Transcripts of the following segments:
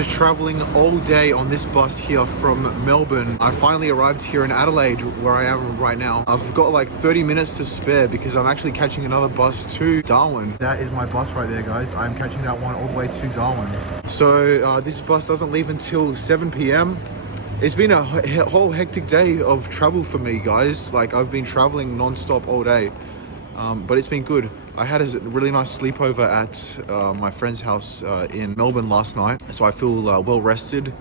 After traveling all day on this bus here from Melbourne, I finally arrived here in Adelaide, where I am right now. I've got like 30 minutes to spare because I'm actually catching another bus to Darwin. That is my bus right there, guys. I'm catching that one all the way to Darwin. So this bus doesn't leave until 7 p.m. It's been a whole hectic day of travel for me, guys. Like, I've been traveling non-stop all day, but it's been good. I had a really nice sleepover at my friend's house in Melbourne last night, so I feel well rested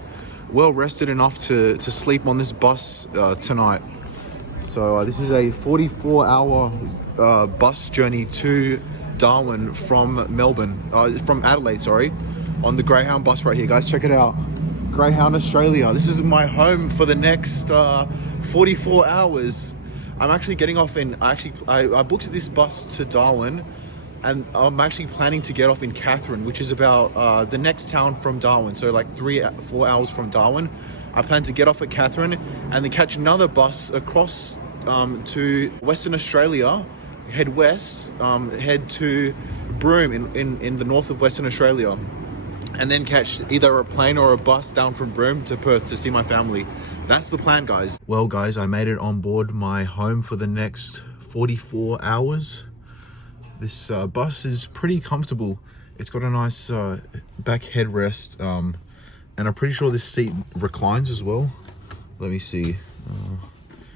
enough to sleep on this bus tonight. So this is a 44-hour bus journey to Darwin from Melbourne, from Adelaide, sorry, on the Greyhound bus right here, guys. Check it out. Greyhound Australia. This is my home for the next 44 hours. I'm actually getting off in, I booked this bus to Darwin, and I'm actually planning to get off in Katherine, which is about the next town from Darwin. So like 3-4 hours from Darwin. I plan to get off at Katherine and then catch another bus across to Western Australia, head west, head to Broome in the north of Western Australia. And then catch either a plane or a bus down from Broome to Perth to see my family. That's the plan, guys. Well, guys, I made it on board my home for the next 44 hours. This bus is pretty comfortable. It's got a nice back headrest, and I'm pretty sure this seat reclines as well. Let me see.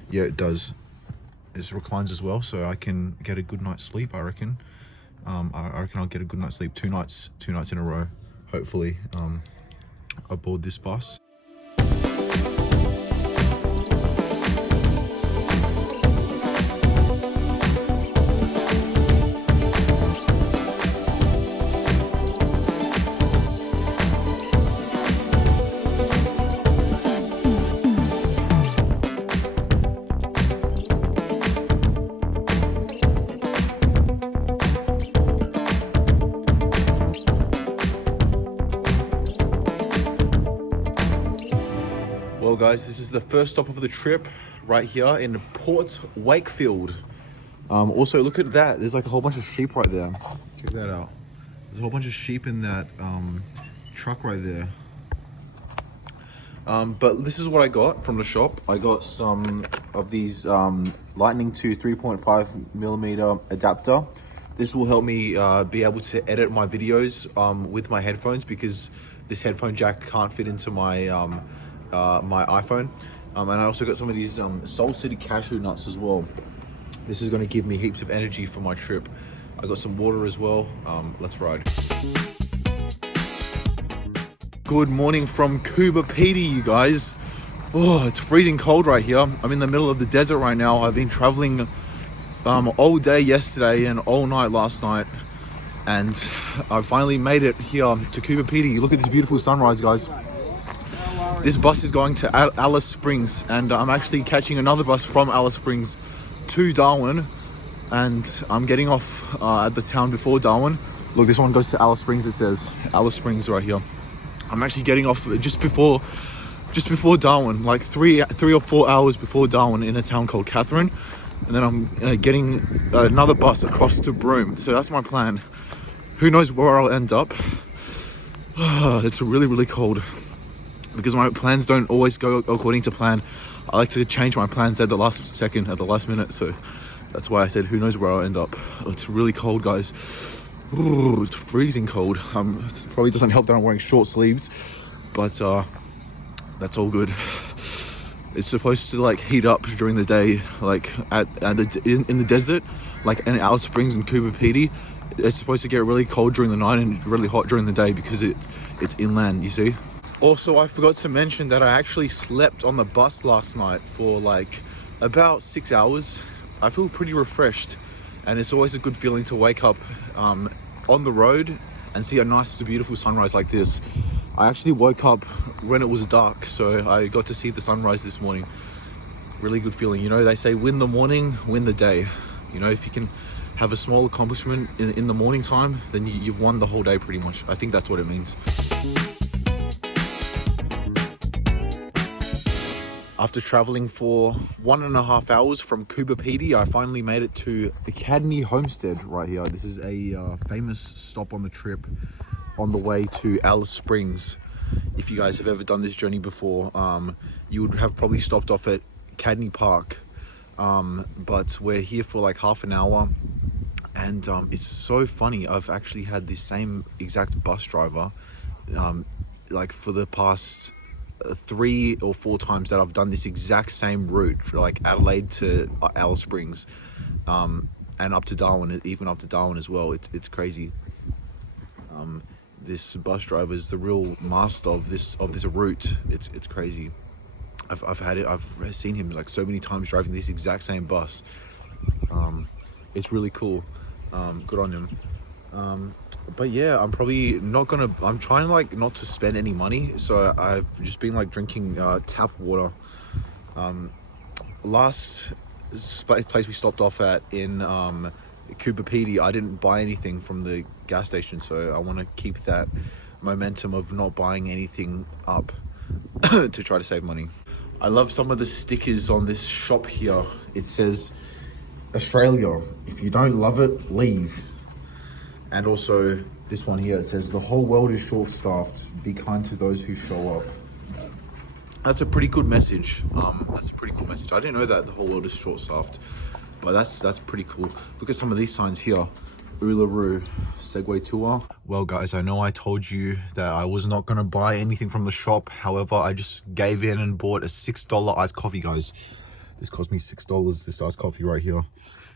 Yeah, it does. It reclines as well, so I can get a good night's sleep, I reckon. I reckon I'll get a good night's sleep two nights in a row, hopefully, aboard this bus. Well, guys, this is the first stop of the trip right here in Port Wakefield. Also, look at that. There's like a whole bunch of sheep right there. Check that out. There's a whole bunch of sheep in that truck right there. But this is what I got from the shop. I got some of these Lightning 2 3.5mm adapter. This will help me be able to edit my videos with my headphones, because this headphone jack can't fit into my my iPhone. And I also got some of these salted cashew nuts as well. This is going to give me heaps of energy for my trip. I got some water as well. Let's ride. Good morning from Coober Pedy, you guys. Oh, it's freezing cold right here. I'm in the middle of the desert right now. I've been traveling all day yesterday and all night last night, and I finally made it here to Coober Pedy. Look at this beautiful sunrise, guys. This bus is going to Alice Springs, and I'm actually catching another bus from Alice Springs to Darwin, and I'm getting off at the town before Darwin. Look, this one goes to Alice Springs. It says Alice Springs right here. I'm actually getting off just before Darwin, like three or 4 hours before Darwin, in a town called Katherine, and then I'm getting another bus across to Broome. So that's my plan. Who knows where I'll end up? It's really, really cold, because my plans don't always go according to plan. I like to change my plans at the last second, at the last minute. So that's why I said, who knows where I'll end up. It's really cold, guys. Ooh, it's freezing cold. It probably doesn't help that I'm wearing short sleeves, but that's all good. It's supposed to like heat up during the day, like in the desert, like in Alice Springs and Coober Pedy. It's supposed to get really cold during the night and really hot during the day, because it's inland, you see. Also, I forgot to mention that I actually slept on the bus last night for like about 6 hours. I feel pretty refreshed, and it's always a good feeling to wake up on the road and see a nice, beautiful sunrise like this. I actually woke up when it was dark, so I got to see the sunrise this morning. Really good feeling. You know, they say win the morning, win the day. You know, if you can have a small accomplishment in the morning time, then you've won the whole day pretty much. I think that's what it means. After traveling for 1.5 hours from Coober Pedy, I finally made it to Academy Homestead right here. This is a famous stop on the trip on the way to Alice Springs. if you guys have ever done this journey before, you would have probably stopped off at Cadney Park. But we're here for like half an hour, and it's so funny. I've actually had the same exact bus driver like for the past 3 or 4 times that I've done this exact same route for like Adelaide to Alice Springs, and up to Darwin, even up to Darwin as well. It's crazy. This bus driver is the real master of this route. It's crazy. I've seen him like so many times driving this exact same bus. It's really cool. Good on him. But yeah, I'm probably not gonna, I'm trying like not to spend any money, so I've just been like drinking tap water. Last place we stopped off at in Coober Pedy, I didn't buy anything from the gas station, so I want to keep that momentum of not buying anything up to try to save money. I love some of the stickers on this shop here. It says, Australia, if you don't love it, leave. And also this one here, it says, the whole world is short-staffed. Be kind to those who show up. That's a pretty good message. That's a pretty cool message. I didn't know that the whole world is short-staffed, but that's pretty cool. Look at some of these signs here. Uluru Segway Tour. Well guys, I know I told you that I was not going to buy anything from the shop. However, I just gave in and bought a $6 iced coffee, guys. This cost me $6, this iced coffee right here.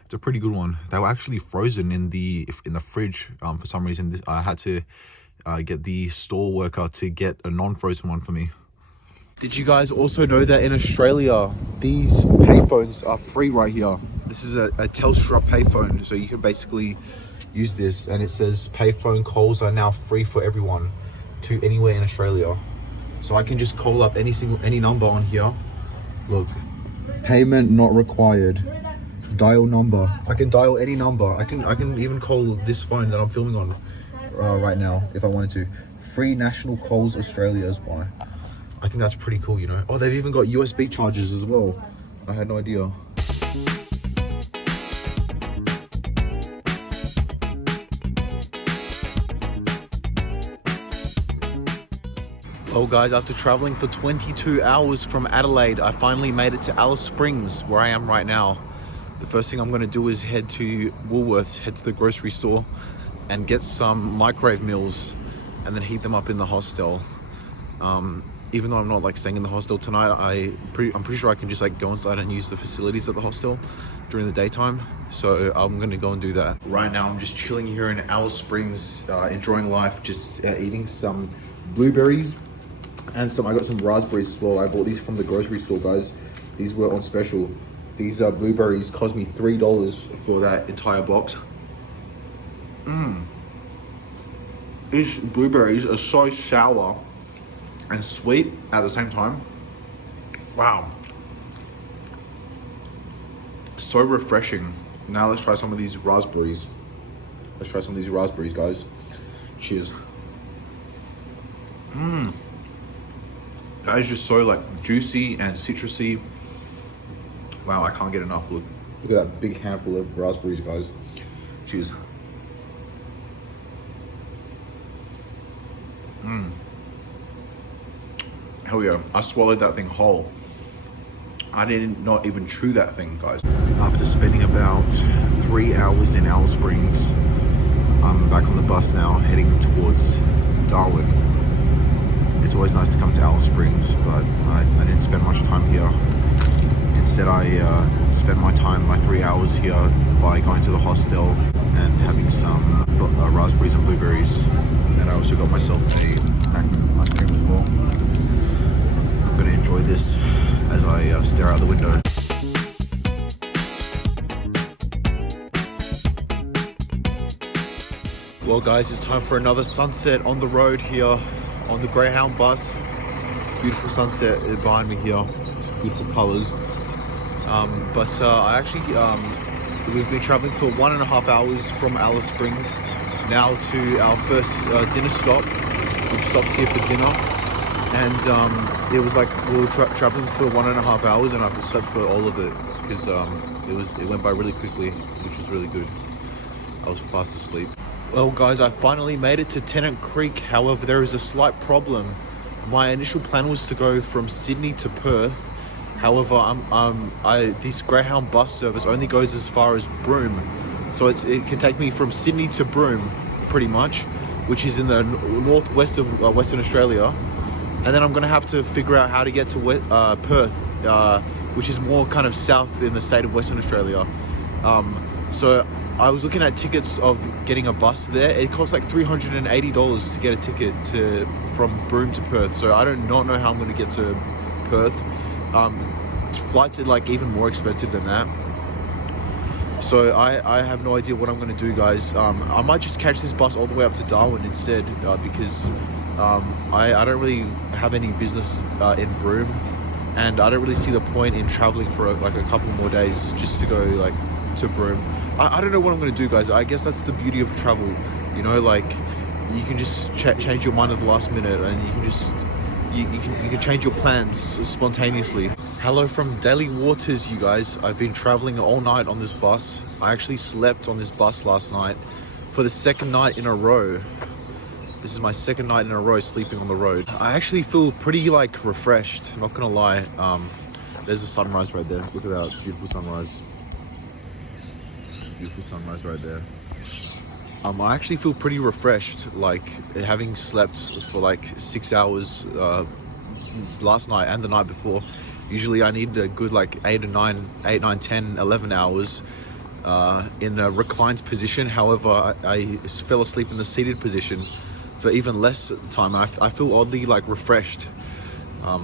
It's a pretty good one. They were actually frozen in the fridge. For some reason, I had to get the store worker to get a non-frozen one for me. Did you guys also know that in Australia, these payphones are free right here? This is a Telstra payphone, so you can basically use this, and it says payphone calls are now free for everyone to anywhere in Australia. So I can just call up any number on here. Look, payment not required. Dial number. I can dial any number. I can even call this phone that I'm filming on right now if I wanted to. Free national calls Australia as well. I think that's pretty cool, you know. Oh, they've even got USB chargers as well. I had no idea. Well guys, after traveling for 22 hours from Adelaide, I finally made it to Alice Springs, where I am right now. The first thing I'm going to do is head to Woolworths, head to the grocery store, and get some microwave meals, and then heat them up in the hostel. Even though I'm not like staying in the hostel tonight, I'm pretty sure I can just like go inside and use the facilities at the hostel during the daytime. So I'm going to go and do that. Right now, I'm just chilling here in Alice Springs, enjoying life, just eating some blueberries and I got some raspberries as well. I bought these from the grocery store, guys. These were on special. These blueberries cost me $3 for that entire box. These blueberries are so sour and sweet at the same time. Wow. So refreshing. Now let's try some of these raspberries. Let's try some of these raspberries, guys. Cheers. That is just so like juicy and citrusy. Wow, I can't get enough. Look at that big handful of raspberries, guys. Cheers. Hell yeah, I swallowed that thing whole. I did not even chew that thing, guys. After spending about 3 hours in Alice Springs, I'm back on the bus now, heading towards Darwin. It's always nice to come to Alice Springs, but I didn't spend much time here. Instead, I spent my 3 hours here by going to the hostel and having some raspberries and blueberries. And I also got myself a ice cream as well. I'm gonna enjoy this as I stare out the window. Well guys, it's time for another sunset on the road here on the Greyhound bus. Beautiful sunset behind me here, beautiful colors. I actually, we've been traveling for 1.5 hours from Alice Springs now to our first dinner stop. We've stopped here for dinner, and it was like we were traveling for 1.5 hours, and I slept for all of it because it went by really quickly, which was really good. I was fast asleep. Well guys, I finally made it to Tennant Creek. However, there is a slight problem. my initial plan was to go from Sydney to Perth. However, this Greyhound bus service only goes as far as Broome. So it can take me from Sydney to Broome, pretty much, which is in the northwest of Western Australia. And then I'm going to have to figure out how to get to Perth, which is more kind of south in the state of Western Australia. So I was looking at tickets of getting a bus there. It costs like $380 to get a ticket from Broome to Perth. So I do not know how I'm going to get to Perth. Flights are like even more expensive than that. So I have no idea what I'm going to do, guys. I might just catch this bus all the way up to Darwin instead, because I don't really have any business in Broome, and I don't really see the point in traveling for like a couple more days just to go like to Broome. I don't know what I'm going to do, guys. I guess that's the beauty of travel, you know, like you can just change your mind at the last minute, and you can just you can change your plans spontaneously. Hello from Daly Waters, you guys. I've been traveling all night on this bus. I actually slept on this bus last night for the second night in a row. This is my second night in a row sleeping on the road. I actually feel pretty like refreshed, not gonna lie. There's a sunrise right there. Look at that beautiful sunrise. Beautiful sunrise right there. I actually feel pretty refreshed, like having slept for like 6 hours last night and the night before. Usually I need a good like 8, 9, 10, 11 hours in a reclined position. However, I fell asleep in the seated position for even less time. I feel oddly like refreshed,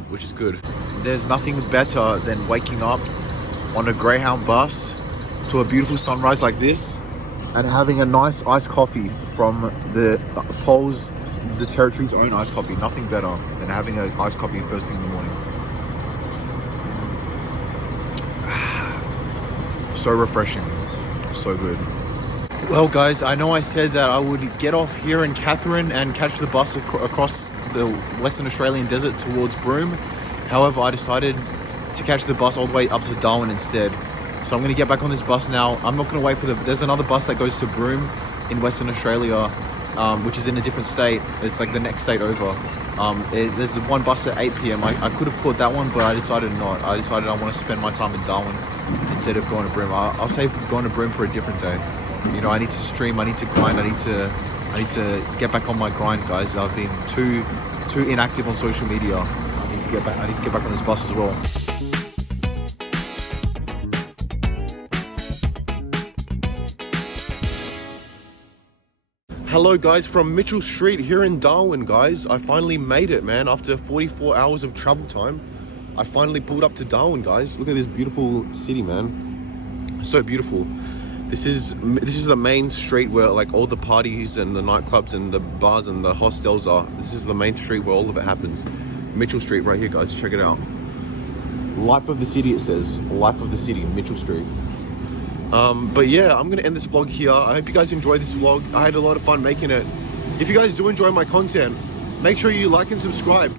which is good. There's nothing better than waking up on a Greyhound bus to a beautiful sunrise like this and having a nice iced coffee from the Poles, the Territory's own iced coffee. Nothing better than having an iced coffee first thing in the morning. So refreshing, so good. Well, guys, I know I said that I would get off here in Katherine and catch the bus across the Western Australian desert towards Broome. However, I decided to catch the bus all the way up to Darwin instead. So I'm going to get back on this bus now. I'm not going to wait for there's another bus that goes to Broome in Western Australia, which is in a different state. It's like the next state over. There's one bus at 8 p.m. I could have caught that one, but I decided not. I decided I want to spend my time in Darwin instead of going to Broome. I'll save going to Broome for a different day. You know, I need to stream, I need to grind, I need to get back on my grind, guys. I've been too inactive on social media. I need to get back on this bus as well. Hello guys from Mitchell Street here in Darwin, guys. I finally made it, man. After 44 hours of travel time, I finally pulled up to Darwin, guys. Look at this beautiful city, man. So beautiful. This is the main street where like all the parties and the nightclubs and the bars and the hostels are. This is the main street where all of it happens. Mitchell Street right here, guys. Check it out. Life of the city, it says. Life of the city, Mitchell Street. But yeah, I'm gonna end this vlog here. I hope you guys enjoyed this vlog. I had a lot of fun making it. If you guys do enjoy my content, make sure you like and subscribe.